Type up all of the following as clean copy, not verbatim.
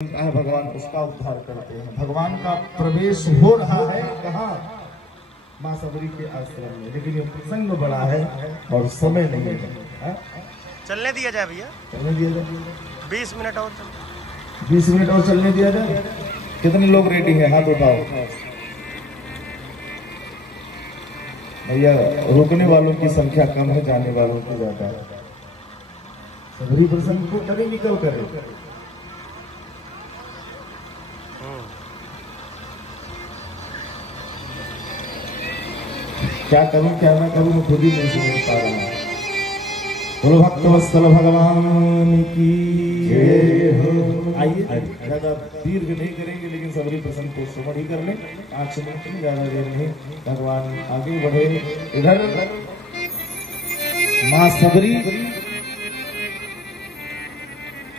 है भगवान उसका उद्धार करते हैं। भगवान का प्रवेश हो रहा है कहाँ? माँ सबरी के आश्रम में, लेकिन ये प्रसंग बड़ा है और समय नहीं है। चलने दिया जाए भैया, चलने दिया जाए 20 मिनट और 20 मिनट और चलने दिया जाए। कितने लोग रेडी हैं? हाथ उठाओ भैया। रुकने वालों की संख्या कम है, जाने वालों की ज्यादा है। सबरी प्रसंग को करे निकल करे। क्या करूं क्या ना करूं, मैं खुद ही नहीं समझ पा रहा हूं। बोलो भक्त वत्सल भगवान की जय हो। आइए, ज्यादा दीर्घ नहीं करेंगे, लेकिन सबरी प्रसंग को श्रवण ही कर लें। 5 मिनट में ज्यादा देर नहीं। भगवान आगे बढ़े। इधर माँ सबरी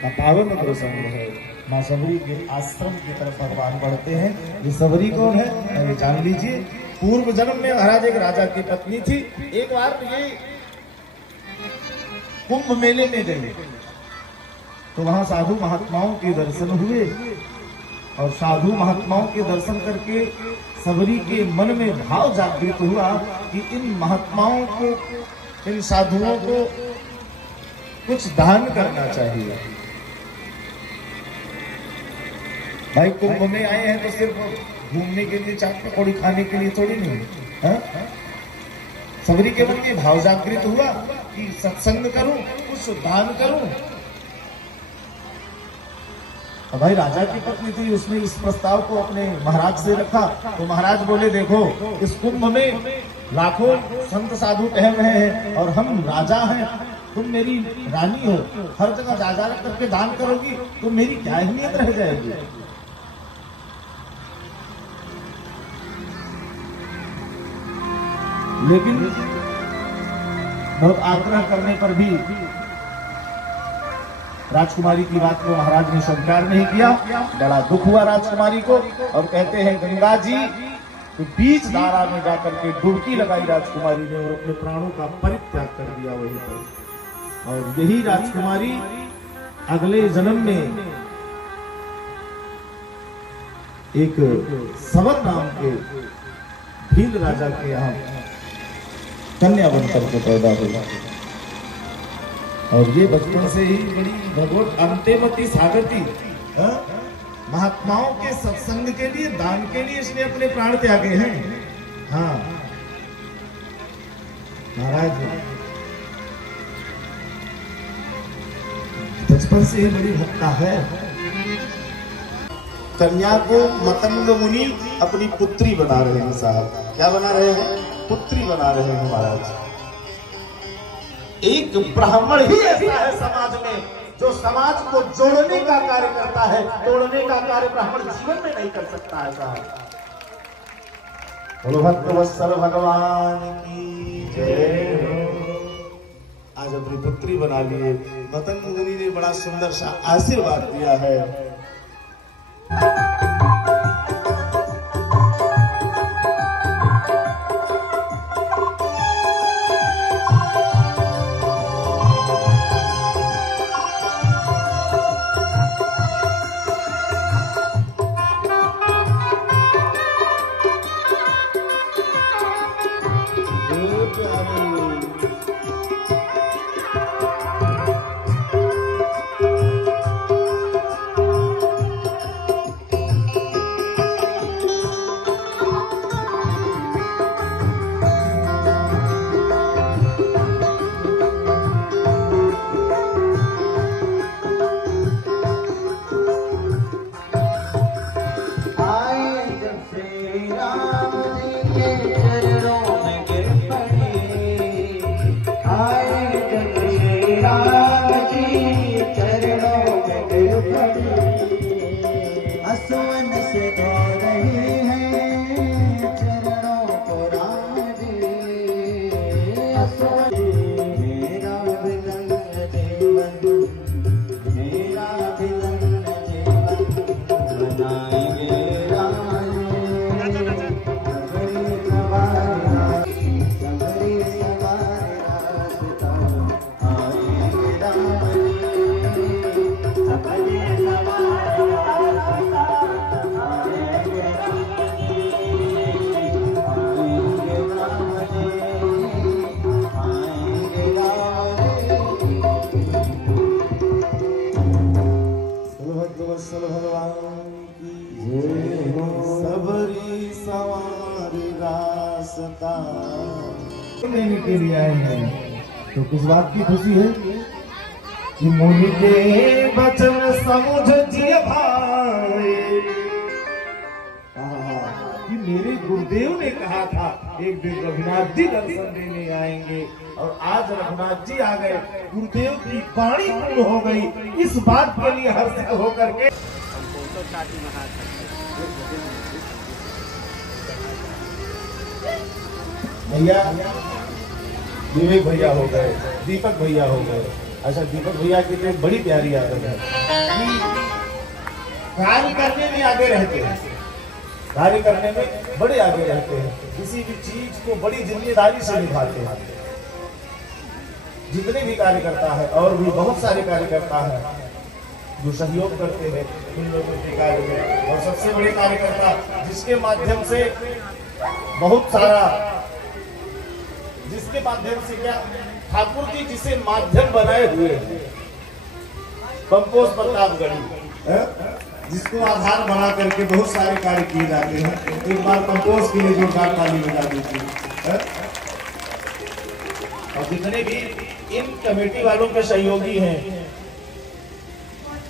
का पावन प्रसंग है। माँ सबरी के आश्रम की तरफ भगवान बढ़ते हैं। ये सबरी कौन है जान लीजिए। पूर्व जन्म में महाराज एक राजा की पत्नी थी। एक बार ये कुंभ मेले में गए तो वहां साधु महात्माओं के दर्शन हुए, और साधु महात्माओं के दर्शन करके सबरी के मन में भाव जागृत हुआ कि इन महात्माओं को, इन साधुओं को कुछ दान करना चाहिए। भाई कुंभ में आए हैं तो सिर्फ घूमने के लिए, चाट पकौड़ी खाने के लिए थोड़ी नहीं है। सबरी के मन में भाव जागृत हुआ कि सत्संग करूं, कुछ दान करूं। अब भाई राजा की पत्नी थी, उसने इस प्रस्ताव को अपने महाराज से रखा। तो महाराज बोले, देखो इस कुंभ में लाखों संत साधु टहल रहे हैं और हम राजा हैं, तुम मेरी रानी हो, हर जगह जा जा करके दान करोगी तो मेरी क्या अहमियत रह जाएगी। लेकिन बहुत आग्रह करने पर भी राजकुमारी की बात को महाराज ने स्वीकार नहीं किया। बड़ा दुख हुआ राजकुमारी को, और कहते हैं गंगा जी तो बीच धारा में जाकर के डुबकी लगाई राजकुमारी ने और अपने प्राणों का परित्याग कर दिया वहीं पर। और यही राजकुमारी अगले जन्म में एक सवर नाम के भील राजा के यहाँ कन्या बनकर के पैदा हुआ। और ये बचपन से ही बड़ी भगवत अंतेमती सागरती, महात्माओं के सत्संग के लिए, दान के लिए इसने अपने प्राण त्यागे हैं। हाँ महाराज बचपन से ही बड़ी भक्ता है। कन्या को मतंग मुनि अपनी पुत्री बना रहे हैं। साहब क्या बना रहे हैं? पुत्री बना रहे हैं महाराज। एक ब्राह्मण ही ऐसा है समाज में जो समाज को जोड़ने का कार्य करता है, तोड़ने का कार्य ब्राह्मण जीवन में नहीं कर सकता है। साहब बोलो भक्त वत्सल भगवान की जय हो। आज अपनी पुत्री बना लिए। मतंग मुनि ने बड़ा सुंदर सा आशीर्वाद दिया है। भक्तवत्सल भगवान की जय हो। सबरी सवार रास्ता लेने के लिए आए हैं, तो किस बात की खुशी है कि मुनि के वचन समझिए भाई। कि मेरे गुरुदेव ने कहा था एक दिन रघुनाथ जी दर्शन देने आएंगे, और आज रघुनाथ जी आ गए। गुरुदेव की वाणी पूर्ण हो गई। इस बात के लिए हर्षित होकर के भैया विवेक भैया हो गए, दीपक भैया हो गए। अच्छा, दीपक भैया की तो बड़ी प्यारी आदत है कि कार्य करने में आगे रहते हैं, कार्य करने में बड़े आगे रहते हैं, किसी भी चीज को बड़ी जिम्मेदारी से निभाते हैं। जितने भी कार्य करता है, और भी बहुत सारे कार्य करता है जो सहयोग करते हैं इन लोगों के कार्य में। और सबसे बड़े कार्यकर्ता जिसके माध्यम से बहुत सारा, जिसके माध्यम से क्या ठाकुर जी जिसे माध्यम बनाए हुए हैं, कंपोज प्रतापगढ़ी, जिसको आधार बना करके बहुत सारे कार्य किए जाते हैं। एक बार कंपोज के लिए जोरदार ताली बजा दीजिए। और जितने भी इन कमेटी वालों के सहयोगी हैं,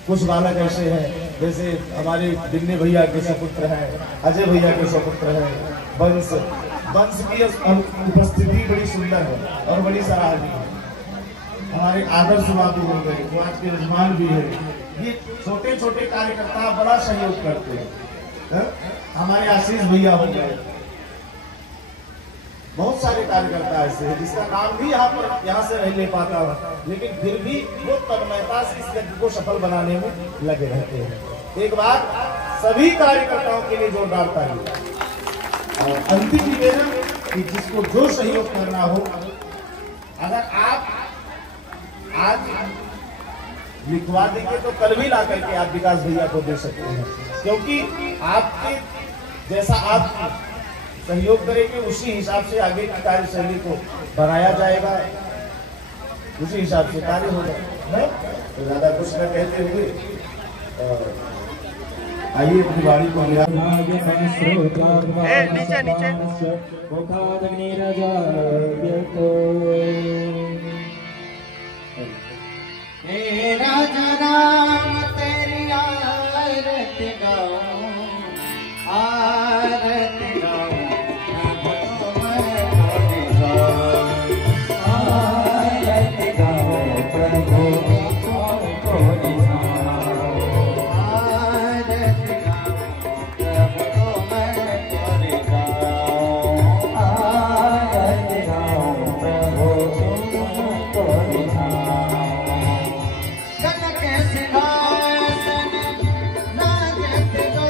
कुछ बालक ऐसे हैं जैसे हमारे दिन्ने भैया के सुपुत्र हैं, अजय भैया के सुपुत्र हैं, वंश की उपस्थिति बड़ी सुंदर है और बड़ी सराहनीय है। हमारे आदर्श बाबू हो गए जो आज के यजमान भी है। ये छोटे छोटे कार्यकर्ता बड़ा सहयोग करते हैं। हमारे आशीष भैया हो गए, बहुत सारे कार्यकर्ता ऐसे हैं जिसका नाम भी यहाँ से नहीं ले पाता हूँ, लेकिन फिर भी वो तन्मयता से इस यज्ञ को सफल बनाने में लगे रहते हैं। एक बार सभी कार्यकर्ताओं के लिए जोरदार ताली। और अंतिम निवेदन कि जिसको जो सहयोग करना हो, अगर आप आज लिखवा देंगे तो कल भी ला करके आप विकास भैया को दे सकते हैं, क्योंकि आपके जैसा आप सहयोग करेंगे उसी हिसाब से आगे की कार्यशैली को बनाया जाएगा, उसी हिसाब से कार्य होगा। तो ज्यादा कुछ न कहते हुए आइए अपनी बाड़ी को नीचे नीचे राजा राम तेरी आरती गाऊं, आरती गाऊं, आरती गाऊं प्रभु को निधाऊं, आरती गाऊं प्रभु को मैं तोरे गाऊं, आरती गाऊं प्रभु को निधाऊं। जनक सिंहासन राजत दो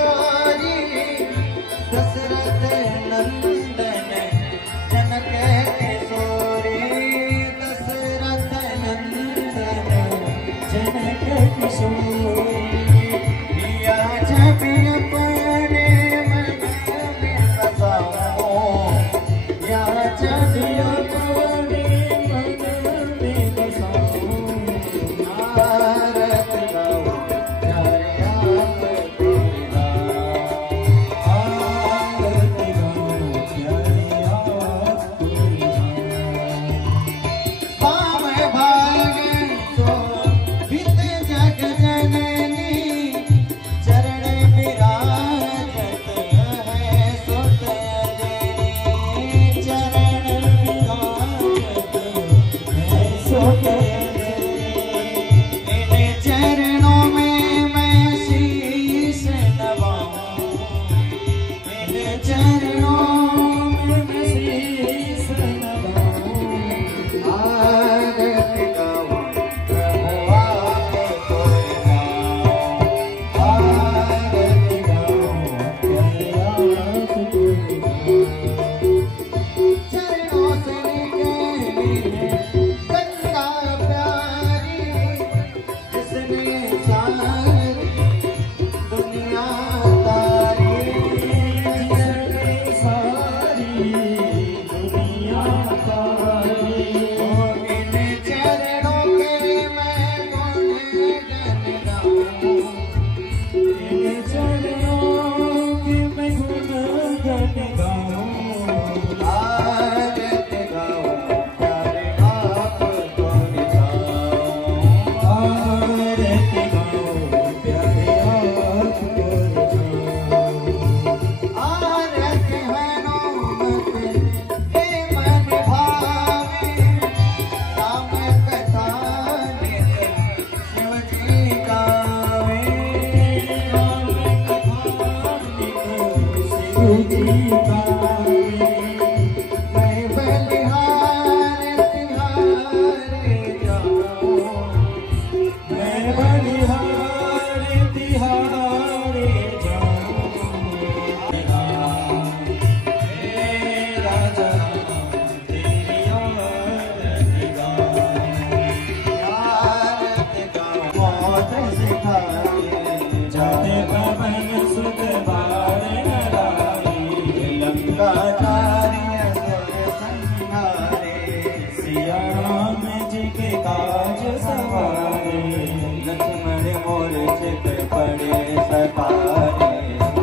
अवतारे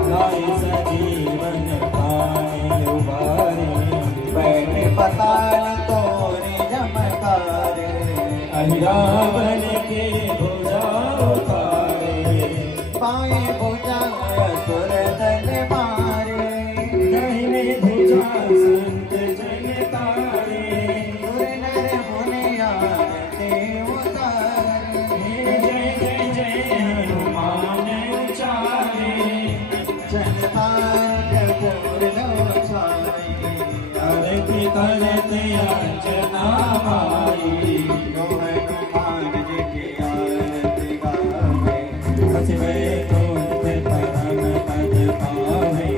लाए सजीवन पाने उबारे बैठे पताल तोरे जमकारे अहिरावण के भुजा उतारे पाए भुजा असुर दल मारे दाहिने भुजा संत जन तारे सुर नर मुनि आरती उतारे जय जय जय हनुमान उचारे जनतार पूर्ण छाई आरती करत अंजना माई हनुमान जी की आरती गावे सचवे कुंठ परम पद पावे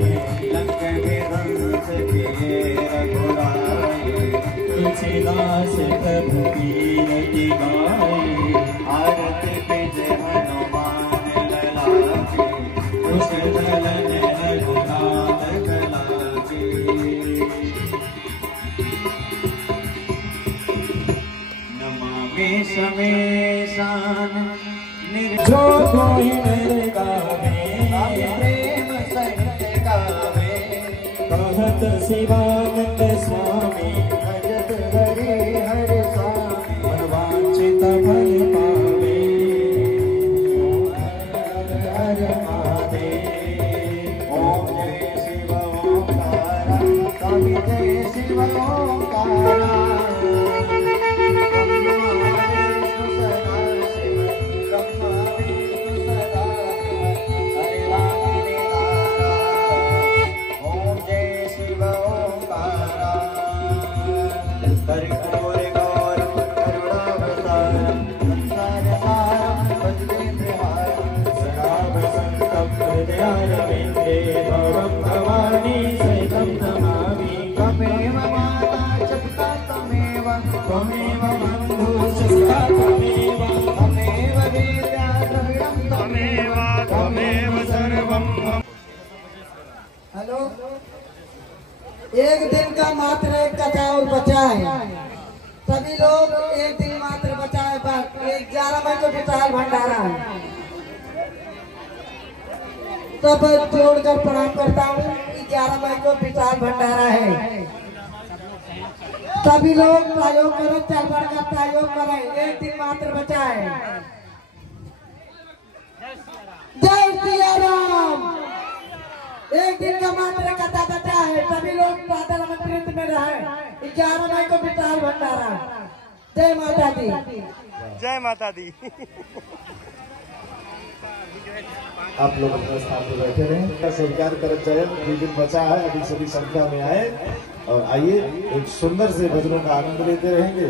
लंक विध्वंस किए रघुराई तुलसीदास प्रभु कीरति गाए आरती विजय हनुमान ललाटी कुश दलन रघुनाथ कलाटी नमामि समेशान जो कोई मेरे गावे प्रेम सहित गावे कहत शिवानंद स्वामी भजत हरि हर स्वामी मनवांचित फल पावे हर महादेव ओम जय शिव ओंकारा स्वामी जय शिव ओंकारा त्वमेव बन्धु सखा त्वमेव त्वमेव विद्या द्रविणं त्वमेव सर्वं। हेलो, एक दिन का मात्र एक कचार बचा है। सभी लोग एक दिन मात्र बचा है, 11 मई को विशाल भंडारा है। सब जोड़कर प्रणाम करता हूँ। 11 मई को विशाल भंडारा है। सभी लोग सहयोग करें, चल बढ़कर सहयोग करें। एक दिन मात्र बचा है। जय सिया राम। एक दिन का मात्र कथा बचा है। सभी लोग पैदल आमंत्रित में रहे। 11 मई को विशाल भंडारा। जय माता दी। जय माता दी। आप लोग अपने स्थान पर बैठे रहें, स्वीकार कर चयन दिन बचा है, अभी सभी संख्या में आए और आइए एक सुंदर से भजनों का आनंद लेते रहेंगे।